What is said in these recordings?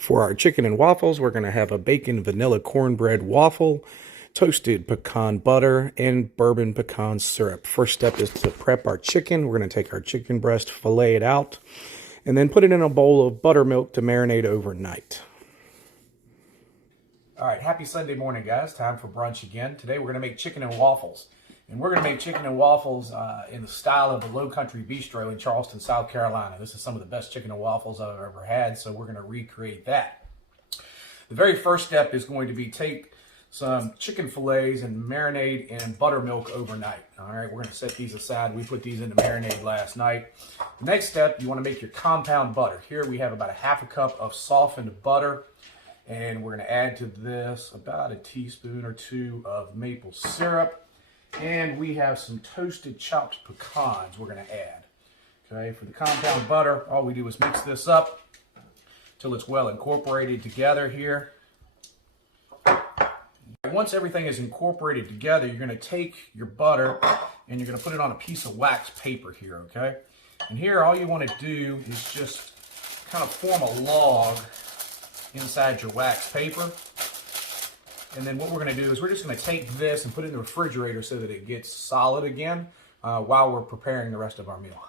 For our chicken and waffles, we're going to have a bacon vanilla cornbread waffle, toasted pecan butter, and bourbon pecan syrup. First step is to prep our chicken. We're going to take our chicken breast, fillet it out, and then put it in a bowl of buttermilk to marinate overnight. All right, happy Sunday morning, guys. Time for brunch again. Today we're going to make chicken and waffles. And we're going to make chicken and waffles in the style of the Low Country Bistro in Charleston, South Carolina. This is some of the best chicken and waffles I've ever had, so we're going to recreate that. The very first step is going to be take some chicken fillets and marinate in buttermilk overnight. All right, we're going to set these aside. We put these into marinade last night. The next step, you want to make your compound butter. Here we have about a half a cup of softened butter, and we're going to add to this about a teaspoon or two of maple syrup. And we have some toasted chopped pecans we're going to add. Okay, for the compound butter, all we do is mix this up till it's well incorporated together here. Once everything is incorporated together, you're going to take your butter and you're going to put it on a piece of wax paper here, okay? And here all you want to do is just kind of form a log inside your wax paper. And then what we're going to do is we're just going to take this and put it in the refrigerator so that it gets solid again while we're preparing the rest of our meal.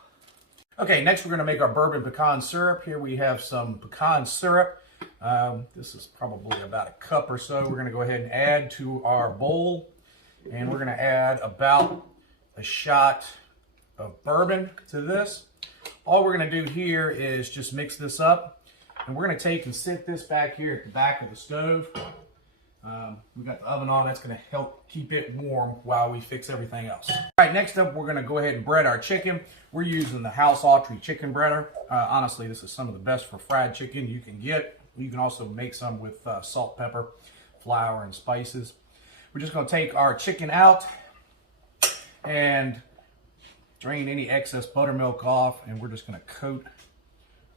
Okay, next we're going to make our bourbon pecan syrup. Here we have some pecan syrup. This is probably about a cup or so. We're going to go ahead and add to our bowl. And we're going to add about a shot of bourbon to this. All we're going to do here is just mix this up. And we're going to take and sit this back here at the back of the stove. We've got the oven on. That's going to help keep it warm while we fix everything else. All right, next up, we're going to go ahead and bread our chicken. We're using the House Autry chicken breader. Honestly, this is some of the best for fried chicken you can get. You can also make some with salt, pepper, flour, and spices. We're just going to take our chicken out and drain any excess buttermilk off, and we're just going to coat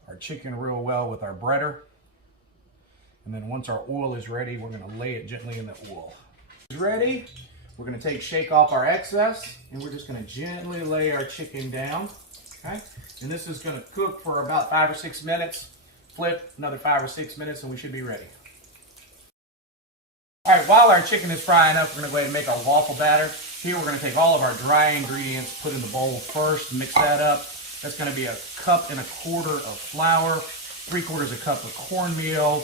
our chicken real well with our breader. And then once our oil is ready, we're going to lay it gently in the oil. It's ready. We're going to shake off our excess, and we're just going to gently lay our chicken down. Okay? And this is going to cook for about 5 or 6 minutes. Flip another 5 or 6 minutes, and we should be ready. All right, while our chicken is frying up, we're going to go ahead and make our waffle batter. Here we're going to take all of our dry ingredients, put in the bowl first, mix that up. That's going to be 1.25 cups of flour, 3/4 cup of cornmeal,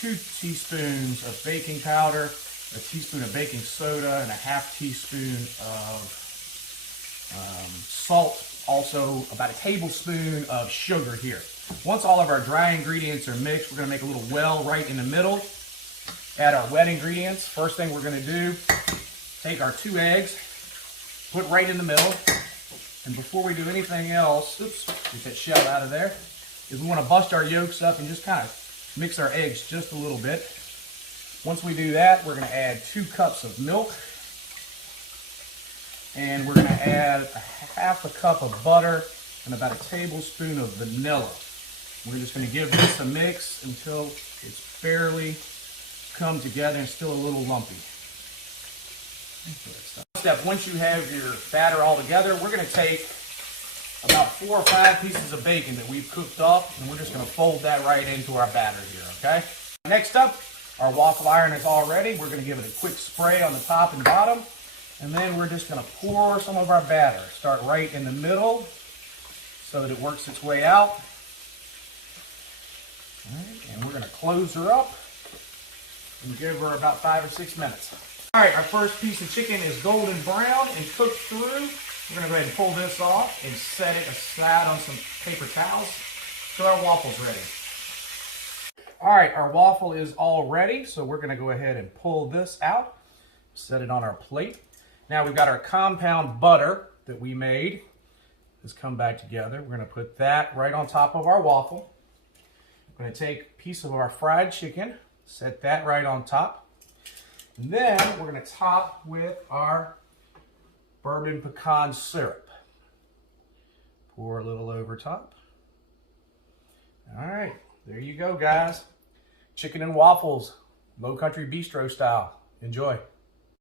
2 teaspoons of baking powder, a teaspoon of baking soda, and a 1/2 teaspoon of salt. Also, about a tablespoon of sugar here. Once all of our dry ingredients are mixed, we're going to make a little well right in the middle. Add our wet ingredients. First thing we're going to do, take our 2 eggs, put right in the middle. And before we do anything else, oops, get that shell out of there, is we want to bust our yolks up and just kind of mix our eggs just a little bit. Once we do that, we're going to add 2 cups of milk. And we're going to add a 1/2 cup of butter and about a tablespoon of vanilla. We're just going to give this a mix until it's fairly come together and still a little lumpy. Step, once you have your batter all together, we're going to take about 4 or 5 pieces of bacon that we've cooked up, and we're just going to fold that right into our batter here, okay? Next up, our waffle iron is all ready. We're going to give it a quick spray on the top and bottom, and then we're just going to pour some of our batter. Start right in the middle so that it works its way out. All right, and we're going to close her up and give her about 5 or 6 minutes. All right, our first piece of chicken is golden brown and cooked through. We're going to go ahead and pull this off and set it aside on some paper towels. So our waffle's ready. All right, our waffle is all ready, so we're going to go ahead and pull this out, set it on our plate. Now we've got our compound butter that we made. Has come back together. We're going to put that right on top of our waffle. We're going to take a piece of our fried chicken, set that right on top. And then we're going to top with our bourbon pecan syrup. Pour a little over top. All right, there you go, guys. Chicken and waffles, Low Country Bistro style. Enjoy.